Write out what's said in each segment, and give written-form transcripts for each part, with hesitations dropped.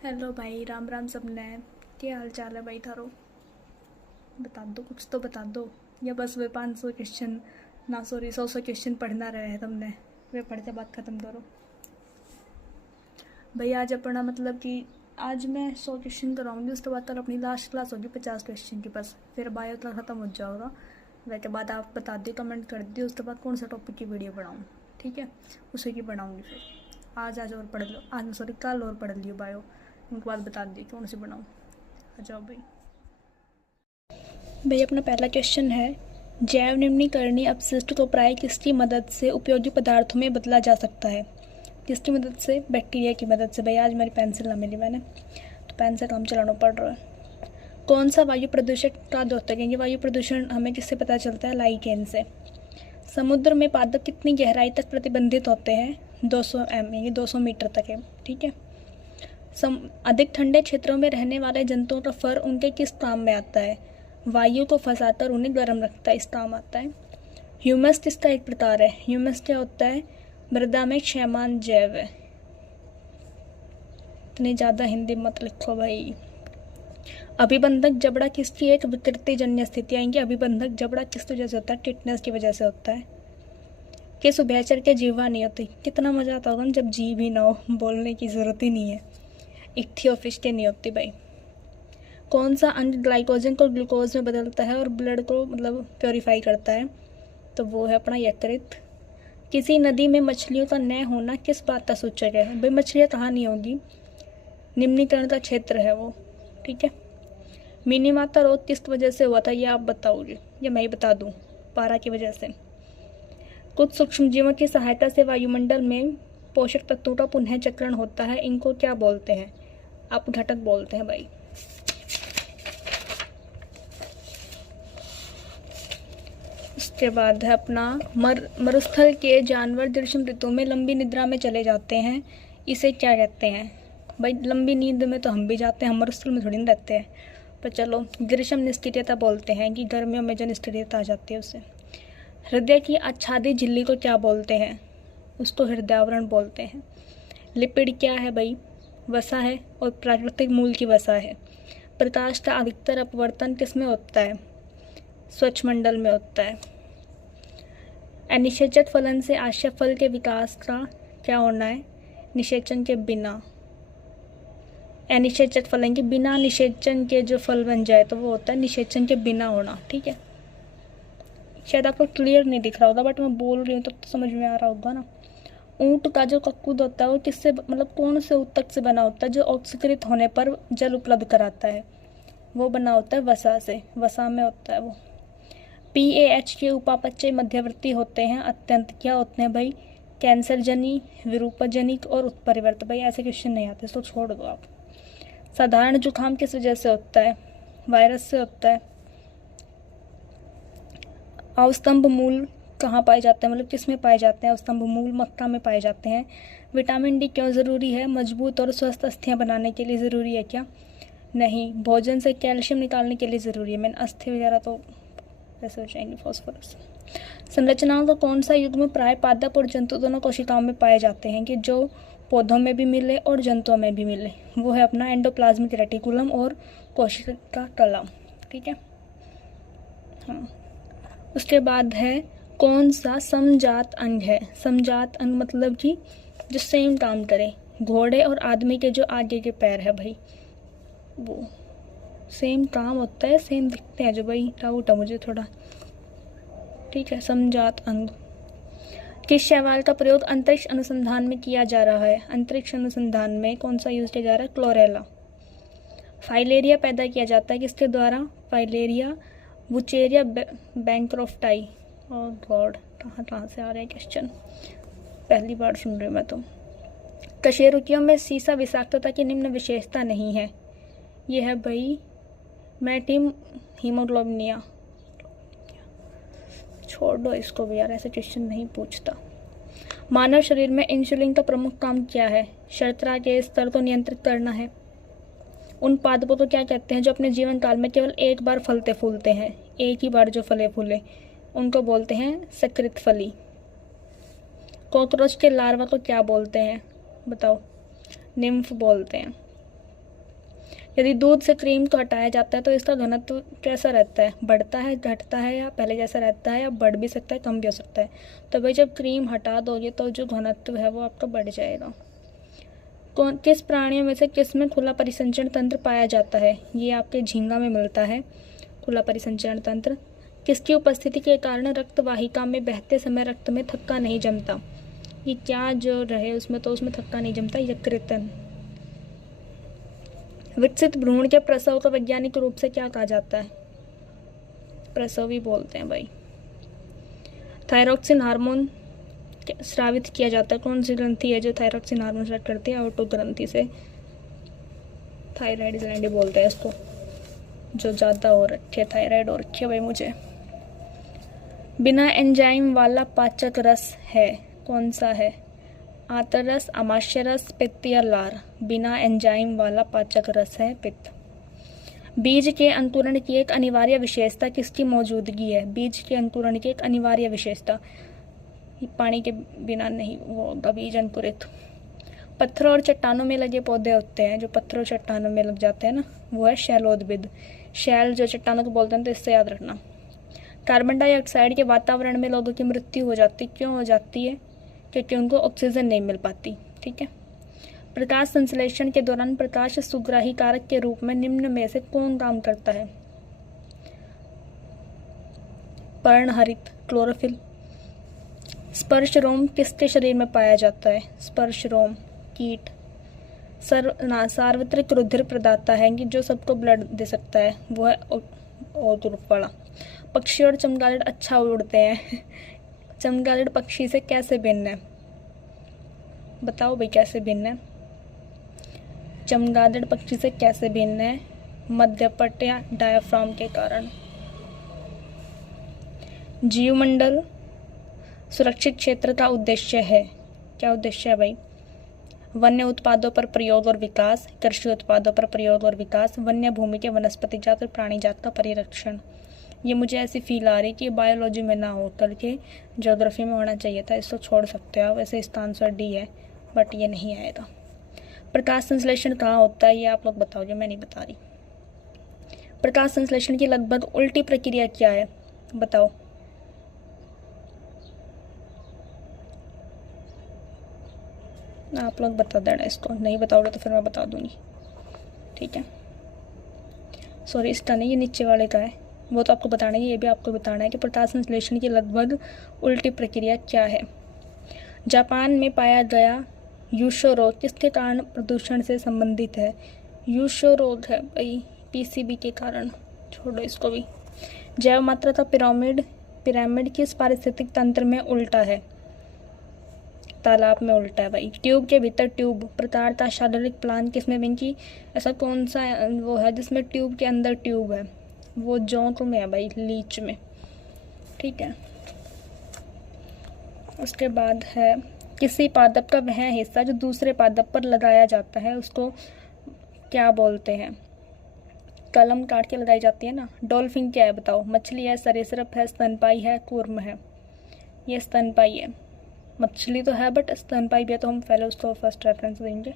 Hello भाई, राम राम सबने। क्या हाल चाल है भाई थारो? बता दो, कुछ तो बता दो। या बस वे 500 क्वेश्चन, ना सॉरी 100 क्वेश्चन पढ़ना रहे हैं तुमने, वे पढ़ के बात ख़त्म करो भाई। आज अपना मतलब कि आज मैं 100 क्वेश्चन कराऊंगी, उसके बाद तक अपनी लास्ट क्लास होगी 50 क्वेश्चन की बस। फिर बायो तक ख़त्म हो जाएगा। वह के बाद आप बता दिए, कमेंट कर दिए, उसके बाद कौन सा टॉपिक की वीडियो बनाऊँ, ठीक है? उसी की बनाऊँगी फिर। आज और पढ़ लो, आज सॉरी कल और पढ़ लियो बायो, उनके बाद बता दिए कौन सी बनाऊँ। आ जाओ भाई। भाई अपना पहला क्वेश्चन है, जैव निम्नीकरणीय अपशिष्ट को प्राय किसकी मदद से उपयोगी पदार्थों में बदला जा सकता है? किसकी मदद से? बैक्टीरिया की मदद से। भाई आज मेरी पेंसिल ना मिली मैंने, तो पेन से काम चलाना पड़ रहा है। कौन सा वायु प्रदूषक का द्योतक है? ये वायु प्रदूषण हमें किससे पता चलता है? लाइकेन से। समुद्र में पादप कितनी गहराई तक प्रतिबंधित होते हैं? 200 यानी 200 मीटर तक है, ठीक है। अधिक ठंडे क्षेत्रों में रहने वाले जंतुओं का फर उनके किस काम में आता है? वायु को फंसाकर उन्हें गर्म रखता है, इस काम आता है। ह्यूमस किसका एक प्रकार है? ह्यूमस क्या होता है? मृदा में क्षयमान जैव है। इतनी ज़्यादा हिंदी मत लिखो भाई। अभिबंधक जबड़ा किसकी एक विकृति जन्य स्थिति आएंगी? अभिबंधक जबड़ा किस वजह से होता है? टिटनेस की वजह से होता है। किस उभयचर के जीवा नहीं होती? कितना मजा आता होगा जब जीव ही ना हो, बोलने की जरूरत ही नहीं है। इक्थियोफिश के नहीं होती भाई। कौन सा अंग ग्लाइकोजन को ग्लूकोज में बदलता है और ब्लड को मतलब प्योरीफाई करता है? तो वो है अपना यकृत। किसी नदी में मछलियों का न होना किस बात का सूचक है? भाई मछलियाँ कहाँ नहीं होगी? निम्नीकरण का क्षेत्र है वो, ठीक है। मिनीमाता रोग किस वजह से हुआ था? ये आप बताओगे या मैं ही बता दूँ? पारा की वजह से। कुछ सूक्ष्मजीवों की सहायता से वायुमंडल में पोषक तत्वों का पुनः चक्रण होता है, इनको क्या बोलते हैं? अपघटक बोलते हैं भाई। उसके बाद है अपना मरुस्थल के जानवर ग्रीष्म ऋतु में लंबी निद्रा में चले जाते हैं, इसे क्या कहते हैं? भाई लंबी नींद में तो हम भी जाते हैं, हम मरुस्थल में थोड़ी ना रहते हैं। पर चलो, ग्रीष्म निष्क्रियता बोलते हैं कि गर्मियों में जो निष्क्रियता आ जाती है उसे। हृदय की आच्छादी झिल्ली को क्या बोलते हैं? उसको हृदयावरण बोलते हैं। लिपिड क्या है भाई? वसा है, और प्राकृतिक मूल की वसा है। प्रकाश का अधिकतर अपवर्तन किस में होता है? स्वच्छ मंडल में होता है। अनिषेचक फलन से आश्रय फल के विकास का क्या होना है? निषेचन के बिना। अनिषेचक फलन के बिना निषेचन के जो फल बन जाए तो वो होता है निषेचन के बिना होना, ठीक है। शायद आपको क्लियर नहीं दिख रहा होगा, बट मैं बोल रही हूँ तो समझ में आ रहा होगा ना। ऊंट का जो कक्कूद होता है वो किससे मतलब कौन से ऊतक से बना होता है जो ऑक्सीकृत होने पर जल उपलब्ध कराता है? वो बना होता है वसा से, वसा में होता है वो। PAH के उपापचय मध्यवर्ती होते हैं, अत्यंत क्या होते हैं भाई? कैंसर जनिक, विरूपजनिक और उत्परिवर्त। भाई ऐसे क्वेश्चन नहीं आते, तो छोड़ दो आप। साधारण जुकाम किस वजह से होता है? वायरस से होता है। अवस्तंभ मूल कहाँ पाए जाते हैं, मतलब किस में पाए जाते हैं? अवस्तंभ मूल मक्का में पाए जाते हैं। विटामिन डी क्यों ज़रूरी है? मजबूत और स्वस्थ अस्थियाँ बनाने के लिए ज़रूरी है क्या? नहीं, भोजन से कैल्शियम निकालने के लिए ज़रूरी है। मैंने अस्थि वगैरह तो वैसे हो जाएंगे, फॉस्फोरस। संरचनाओं का कौन सा युग्म प्राय पादप और जंतु दोनों कोशिकाओं में पाए जाते हैं कि जो पौधों में भी मिले और जंतुओं में भी मिले? वो है अपना एंडोप्लाज्मिक रेटिकुलम और कोशिका कला, ठीक है। हाँ, उसके बाद है कौन सा समजात अंग है? समजात अंग मतलब कि जो सेम काम करे। घोड़े और आदमी के जो आगे के पैर है भाई, वो सेम काम होता है, सेम दिखते हैं जो भाई, डाउट है मुझे थोड़ा, ठीक है। समजात अंग। किस शैवाल का प्रयोग अंतरिक्ष अनुसंधान में किया जा रहा है? अंतरिक्ष अनुसंधान में कौन सा यूज किया जा रहा है? क्लोरेला। फाइलेरिया पैदा किया जाता है किसके द्वारा? Filaria Wuchereria bancrofti. और गॉड, कहाँ से आ रहे हैं क्वेश्चन, पहली बार सुन रही हूँ मैं तो। कशेरुकियों में सीसा विषाक्तता की निम्न विशेषता नहीं है। ये है भाई मैटिम हीमोग्लोबिनिया। छोड़ दो इसको भी यार, ऐसे क्वेश्चन नहीं पूछता। मानव शरीर में इंसुलिन का प्रमुख काम क्या है? शर्करा के स्तर को नियंत्रित करना है। उन पादपों को क्या कहते हैं जो अपने जीवन काल में केवल एक बार फलते फूलते हैं, एक ही बार जो फले फूले? उनको बोलते हैं सकृत फली। कॉकरोच के लार्वा को क्या बोलते हैं? बताओ। निम्फ बोलते हैं। यदि दूध से क्रीम को हटाया जाता है तो इसका घनत्व कैसा रहता है, बढ़ता है, घटता है, या पहले जैसा रहता है, या बढ़ भी सकता है, कम भी हो सकता है। तो भाई जब क्रीम हटा दोगे तो जो घनत्व है वो आपका बढ़ जाएगा। किस प्राणियों में से किस में खुला परिसंचरण तंत्र पाया जाता है? ये आपके झींगा में मिलता है खुला परिसंचरण तंत्र। किसकी उपस्थिति के कारण रक्त वाहिका में बहते समय रक्त में थक्का नहीं जमता? ये क्या जो रहे उसमें, तो उसमें थक्का नहीं जमता, यकृतन। विकसित भ्रूण के प्रसव को वैज्ञानिक रूप से क्या कहा जाता है? प्रसव ही बोलते हैं भाई। थायरोक्सिन हार्मोन स्रावित किया जाता है, कौन सी ग्रंथि है जो थायरोक्सिन हार्मोन स्रावित करती है? ऑटो ग्रंथि से। थायराइड ग्लैंड बोलते हैं इसको, जो ज़्यादा हो रखे, थायराइड हो रखे भाई मुझे। बिना एंजाइम वाला पाचक रस है, कौन सा है? आतरस, अमाशय रस, पित्त या लार? बिना एंजाइम वाला पाचक रस है पित्त। बीज के अंकुरण की एक अनिवार्य विशेषता किसकी मौजूदगी है? बीज के अंकुरण की एक अनिवार्य विशेषता, पानी के बिना नहीं वो होगा बीज अंकुरित। पत्थरों और चट्टानों में लगे पौधे होते हैं, जो पत्थरों और चट्टानों में लग जाते हैं ना, वो है शैलोद्भिद। शैल जो चट्टानों को बोलते हैं, तो इससे याद रखना। कार्बन डाइऑक्साइड के वातावरण में लोगों की मृत्यु हो जाती, क्यों हो जाती है? क्योंकि उनको ऑक्सीजन नहीं मिल पाती। ठीक है। प्रकाश संश्लेषण के दौरान प्रकाश सुग्राही कारक के रूप में निम्न में से कौन काम करता है? पर्णहरित, क्लोरोफिल। स्पर्श रोम किसके शरीर में पाया जाता है? स्पर्श रोम कीट। सार्वत्रिक रुधिर प्रदाता है कि जो सबको ब्लड दे सकता है, वो है ओ ग्रुप वाला। पक्षी और चमगादड़ अच्छा उड़ते हैं। चमगादड़ पक्षी से कैसे भिन्न है? बताओ भाई कैसे भिन्न है? चमगादड़ पक्षी से कैसे भिन्न है? मध्यपट या डायाफ्राम के कारण। जीवमंडल सुरक्षित क्षेत्र का उद्देश्य है, क्या उद्देश्य है भाई? वन्य उत्पादों पर प्रयोग और विकास, कृषि उत्पादों पर प्रयोग और विकास, वन्य भूमि के वनस्पति जात और प्राणी जात का परिरक्षण। ये मुझे ऐसी फील आ रही कि बायोलॉजी में ना हो करके ज्योग्राफी में होना चाहिए था, इसको छोड़ सकते हो आप। वैसे इसका आंसर डी है, बट ये नहीं आएगा। प्रकाश संश्लेषण कहाँ होता है, ये आप लोग बताओगे, मैं नहीं बता रही। प्रकाश संश्लेषण की लगभग उल्टी प्रक्रिया क्या है, बताओ? आप लोग बता देना इसको, नहीं बताओगे तो फिर मैं बता दूंगी। ठीक है, सॉरी इसका नहीं, ये नीचे वाले का है, वो तो आपको बताना है। ये भी आपको बताना है कि प्रकाश संश्लेषण की लगभग उल्टी प्रक्रिया क्या है। जापान में पाया गया यूशो रोग किसके कारण प्रदूषण से संबंधित है? यूशो रोग है भाई पीसीबी के कारण, छोड़ो इसको भी। जैव मात्रा का पिरामिड किस पारिस्थितिक तंत्र में उल्टा है? तालाब में उल्टा है भाई। ट्यूब के भीतर ट्यूब प्रकार का शारीरिक प्लान किसमें विंकी? ऐसा कौन सा वो है जिसमें ट्यूब के अंदर ट्यूब है? वो जोंक में है भाई, लीच में। ठीक है, उसके बाद है किसी पादप का वह हिस्सा जो दूसरे पादप पर लगाया जाता है उसको क्या बोलते हैं? कलम काट के लगाई जाती है ना। डॉल्फिन क्या है बताओ? मछली है, सरीसृप है, स्तनपाई है, कूर्म है? ये स्तनपाई है। मछली तो है बट स्तनपाई भी है, तो हम पहले उसको फर्स्ट रेफरेंस देंगे।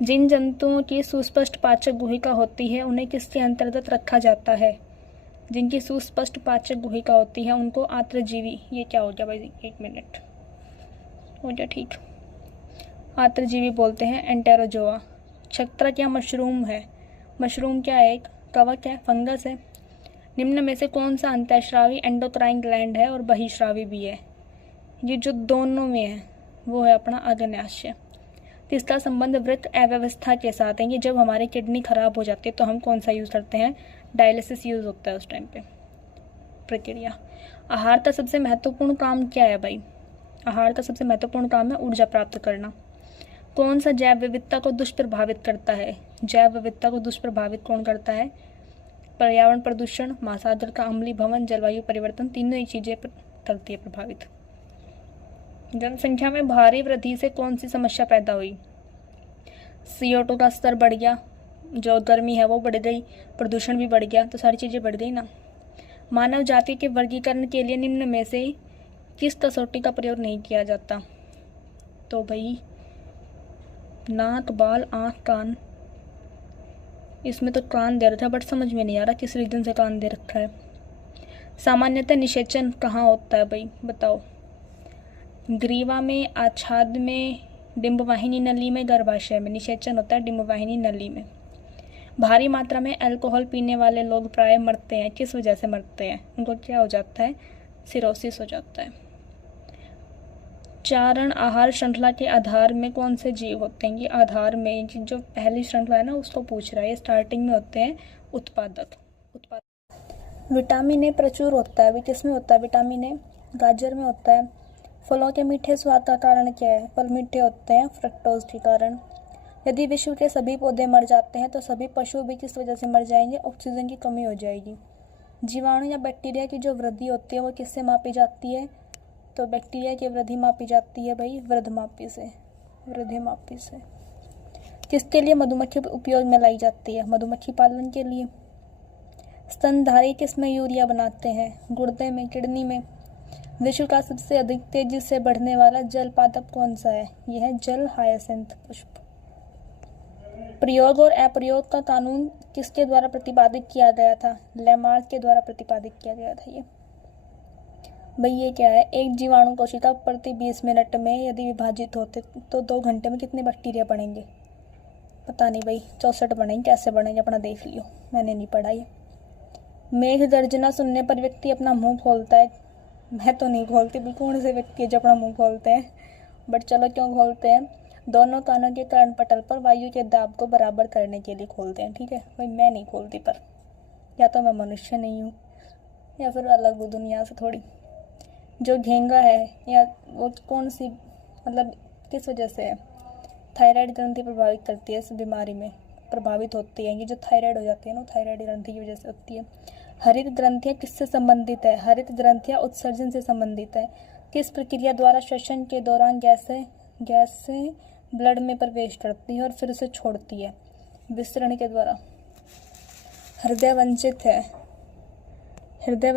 जिन जंतुओं की सुस्पष्ट पाचक गुहिका होती है उन्हें किसके अंतर्गत रखा जाता है? जिनकी सुस्पष्ट पाचक गुहिका होती है उनको आर्तजीवी। ये क्या हो गया भाई, 1 मिनट हो गया ठीक। आर्तजीवी बोलते हैं। एंटेरोजोआ। छत्रक या मशरूम है? मशरूम क्या है? एक कवक है, फंगस है। निम्न में से कौन सा अंतःस्रावी एंडोक्राइन ग्लैंड है और बहिस्रावी भी है? ये जो दोनों में है वो है अपना अग्न्याशय। तीसरा संबंध वृक्क अव्यवस्था के साथ है। ये जब हमारी किडनी खराब हो जाती है तो हम कौन सा यूज़ करते हैं? डायलिसिस यूज़ होता है उस टाइम पे। प्रक्रिया। आहार का सबसे महत्वपूर्ण काम क्या है भाई? आहार का सबसे महत्वपूर्ण काम है ऊर्जा प्राप्त करना। कौन सा जैव विविधता को दुष्प्रभावित करता है? जैव विविधता को दुष्प्रभावित कौन करता है? पर्यावरण प्रदूषण, महासागर का अम्लीभवन, जलवायु परिवर्तन, तीनों ही चीज़ें करती है प्रभावित। जनसंख्या में भारी वृद्धि से कौन सी समस्या पैदा हुई? CO2 का स्तर बढ़ गया, जो गर्मी है वो बढ़ गई, प्रदूषण भी बढ़ गया, तो सारी चीज़ें बढ़ गई ना। मानव जाति के वर्गीकरण के लिए निम्न में से किस कसौटी का प्रयोग नहीं किया जाता? तो भाई नाक, बाल, आँख, कान, इसमें तो कान दे रखा है बट समझ में नहीं आ रहा किस रीजन से कान दे रखा है। सामान्यतः निषेचन कहाँ होता है भाई बताओ। ग्रीवा में, आच्छाद में, डिंबवाहिनी नली में, गर्भाशय में निषेचन होता है डिंबवाहिनी नली में। भारी मात्रा में अल्कोहल पीने वाले लोग प्राय मरते हैं, किस वजह से मरते हैं? उनको क्या हो जाता है? सिरोसिस हो जाता है। चारण आहार श्रृंखला के आधार में कौन से जीव होते हैं? ये आधार में जो पहली श्रृंखला है ना उसको पूछ रहा है। ये स्टार्टिंग में होते हैं उत्पादक। विटामिन ए प्रचुर होता है। किस में होता है विटामिन ए? गाजर में होता है। फलों के मीठे स्वाद का कारण क्या है? फल मीठे होते हैं फ्रक्टोज के कारण। यदि विश्व के सभी पौधे मर जाते हैं तो सभी पशु भी किस वजह से मर जाएंगे? ऑक्सीजन की कमी हो जाएगी। जीवाणु या बैक्टीरिया की जो वृद्धि होती है वो किससे मापी जाती है? तो बैक्टीरिया की वृद्धि मापी जाती है भाई वृद्धमापी से, वृद्धिमापी से। किसके लिए मधुमक्खी उपयोग में लाई जाती है? मधुमक्खी पालन के लिए। स्तनधारी किस में यूरिया बनाते हैं? गुर्दे में, किडनी में। विश्व का सबसे अधिक तेजी से बढ़ने वाला जल पादप कौन सा है? यह है जल हायसिंथ पुष्प। प्रयोग और अप्रयोग का कानून किसके द्वारा प्रतिपादित किया गया था? लेमार्क के द्वारा प्रतिपादित किया गया था। ये भाई ये क्या है? एक जीवाणु कोशिका प्रति 20 मिनट में यदि विभाजित होते तो 2 घंटे में कितने बैक्टीरिया बढ़ेंगे? पता नहीं भाई, 64 बढ़ेंगे। कैसे बढ़ेंगे अपना देख लियो, मैंने नहीं पढ़ा ये। मेघ गर्जना सुनने पर व्यक्ति अपना मुंह खोलता है। मैं तो नहीं खोलती, बिल्कुल कौन से व्यक्ति जो अपना मुंह खोलते हैं, बट चलो क्यों खोलते हैं? दोनों कानों के कर्णपटल पर वायु के दाब को बराबर करने के लिए खोलते हैं। ठीक है भाई, मैं नहीं खोलती, पर या तो मैं मनुष्य नहीं हूँ या फिर अलग हूँ दुनिया से थोड़ी। जो घेंगा है या वो कौन सी मतलब किस वजह से है? थायराइड ग्रंथि प्रभावित करती है इस बीमारी में, प्रभावित होती है। ये जो थायराइड हो जाती है ना, थायराइड ग्रंथि की वजह से होती है। हरित ग्रंथियाँ किससे संबंधित है? हरित ग्रंथियाँ उत्सर्जन से संबंधित है। किस प्रक्रिया द्वारा श्वसन के दौरान गैसें ब्लड में प्रवेश करती है और फिर उसे छोड़ती है? विसरण के द्वारा। हृदय वंचित है। हृदय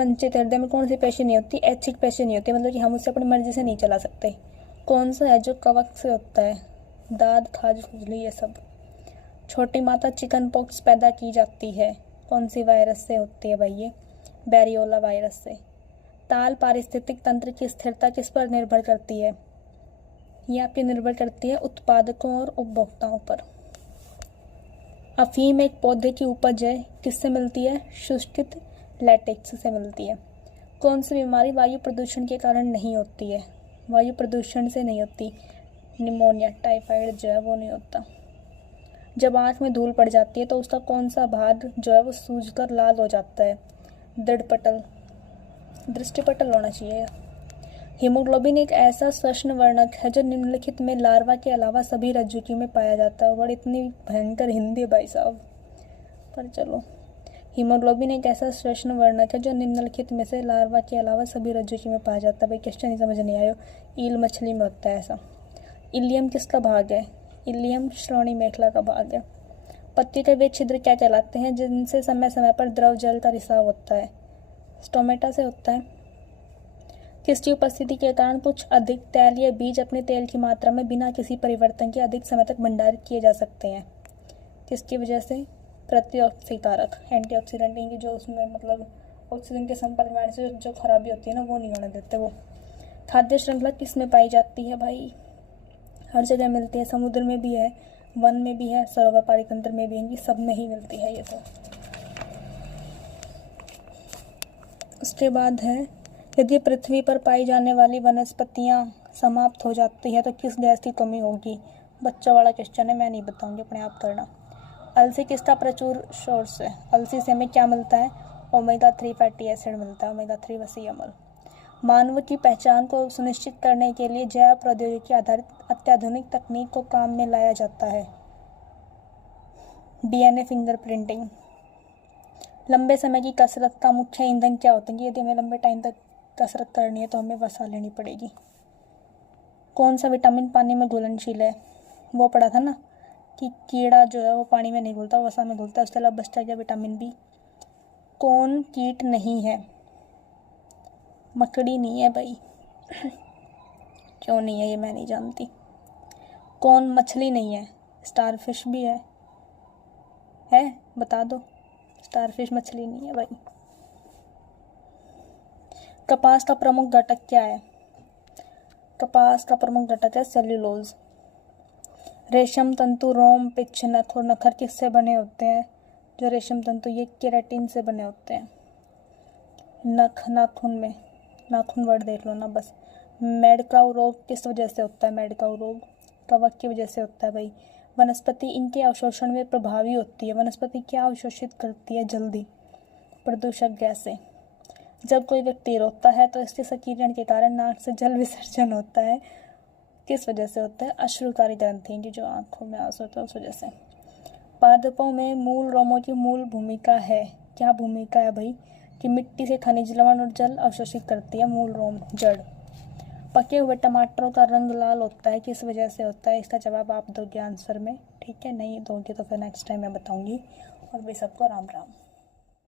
में कौन सी पेशी नहीं होती? ऐच्छिक पेशी नहीं होती, मतलब कि हम उसे अपनी मर्जी से नहीं चला सकते। कौन सा है जो कवक से होता है? दाद, खाज, खुजली, ये सब। छोटी माता चिकन पॉक्स पैदा की जाती है कौन सी वायरस से होती है भाई? ये बैरियोला वायरस से। ताल पारिस्थितिक तंत्र की स्थिरता किस पर निर्भर करती है? ये आपकी निर्भर करती है उत्पादकों और उपभोक्ताओं पर। अफीम एक पौधे की उपज है, किससे मिलती है? शुष्कित लैटेक्स से मिलती है। कौन सी बीमारी वायु प्रदूषण के कारण नहीं होती है? वायु प्रदूषण से नहीं होती। निमोनिया, टाइफाइड जो है वो नहीं होता। जब आँख में धूल पड़ जाती है तो उसका कौन सा भाग जो है वो सूजकर लाल हो जाता है? दृष्टिपटल होना चाहिए। हीमोग्लोबिन एक ऐसा श्वसन वर्णक है जो निम्नलिखित में लार्वा के अलावा सभी रज्जुकी में पाया जाता है। और इतनी भयंकर हिंदी भाई साहब, पर चलो। हीमोग्लोबिन एक ऐसा श्वसन वर्णक है जो निम्नलिखित में से लार्वा के अलावा सभी रज्जुकी में पाया जाता है। भाई क्वेश्चन ही समझ नहीं आयो। ईल मछली में होता है ऐसा। इलियम किसका भाग है? इलियम श्रोणि मेखला का भाग है। पत्ती के वे छिद्र क्या कहलाते हैं जिनसे समय समय पर द्रव जल का रिसाव होता है? स्टोमेटा से होता है। किसकी उपस्थिति के कारण कुछ अधिक तेल या बीज अपने तेल की मात्रा में बिना किसी परिवर्तन के अधिक समय तक भंडारित किए जा सकते हैं? किसकी वजह से? प्रतिऑक्सीकारक, एंटीऑक्सीडेंट, इनकी जो उसमें मतलब ऑक्सीजन के संपर्क में आने से जो खराबी होती है ना वो नहीं होने देते वो। खाद्य श्रृंखला किस में पाई जाती है भाई? हर जगह मिलती है, समुद्र में भी है, वन में भी है, सरोवर पारितंत्र में भी है, इनकी सब में ही मिलती है ये तो। उसके बाद है यदि पृथ्वी पर पाई जाने वाली वनस्पतियाँ समाप्त हो जाती है तो किस गैस की कमी होगी? बच्चा वाला क्वेश्चन है, मैं नहीं बताऊंगी, अपने आप करना। अलसी किसका प्रचुर सोर्स है? अलसी से हमें क्या मिलता है? ओमेगा 3 फैटी एसिड मिलता है, ओमेगा 3 वसीय अम्ल। मानव की पहचान को सुनिश्चित करने के लिए जैव प्रौद्योगिकी आधारित अत्याधुनिक तकनीक को काम में लाया जाता है। DNA fingerprinting. लंबे समय की कसरत का मुख्य ईंधन क्या होता है? यदि हमें लंबे टाइम तक कसरत करनी है तो हमें वसा लेनी पड़ेगी। कौन सा विटामिन पानी में घुलनशील है? वो पढ़ा था ना कि कीड़ा जो है वो पानी में नहीं घुलता, वसा में घुलता है। उसके अलावा बचता क्या? Vitamin B. कौन कीट नहीं है? मकड़ी नहीं है भाई। क्यों नहीं है ये मैं नहीं जानती। कौन मछली नहीं है? स्टारफिश भी है। है, बता दो। स्टारफिश मछली नहीं है भाई। कपास का प्रमुख घटक क्या है? कपास का प्रमुख घटक है सेल्यूलोज। रेशम तंतु, रोम, पिच, नख और नखर किससे बने होते हैं? जो रेशम तंतु ये केराटिन से बने होते हैं। नख, नाखून में, नाखून वर्ड देख लो ना बस। मेडकाउ रोग किस वजह से होता है? मेडकाउ रोग कवक की वजह से होता है भाई। वनस्पति इनके अवशोषण में प्रभावी होती है। वनस्पति क्या अवशोषित करती है जल्दी? प्रदूषक गैसें। जब कोई व्यक्ति रोता है तो इसके संकीर्ण के कारण नाक से जल विसर्जन होता है। किस वजह से होता है? अश्रुकारी ग्रंथि की जो आंखों में आंसू होता है उस वजह से। पादपों में मूल रोमों की मूल भूमिका है। क्या भूमिका है भाई? कि मिट्टी से खनिज, लवण और जल अवशोषित करती है मूल रोम, जड़। पके हुए टमाटरों का रंग लाल होता है, किस वजह से होता है? इसका जवाब आप दोगे आंसर में, ठीक है? नहीं दोगे तो फिर नेक्स्ट टाइम मैं बताऊंगी। और भी सबको राम राम।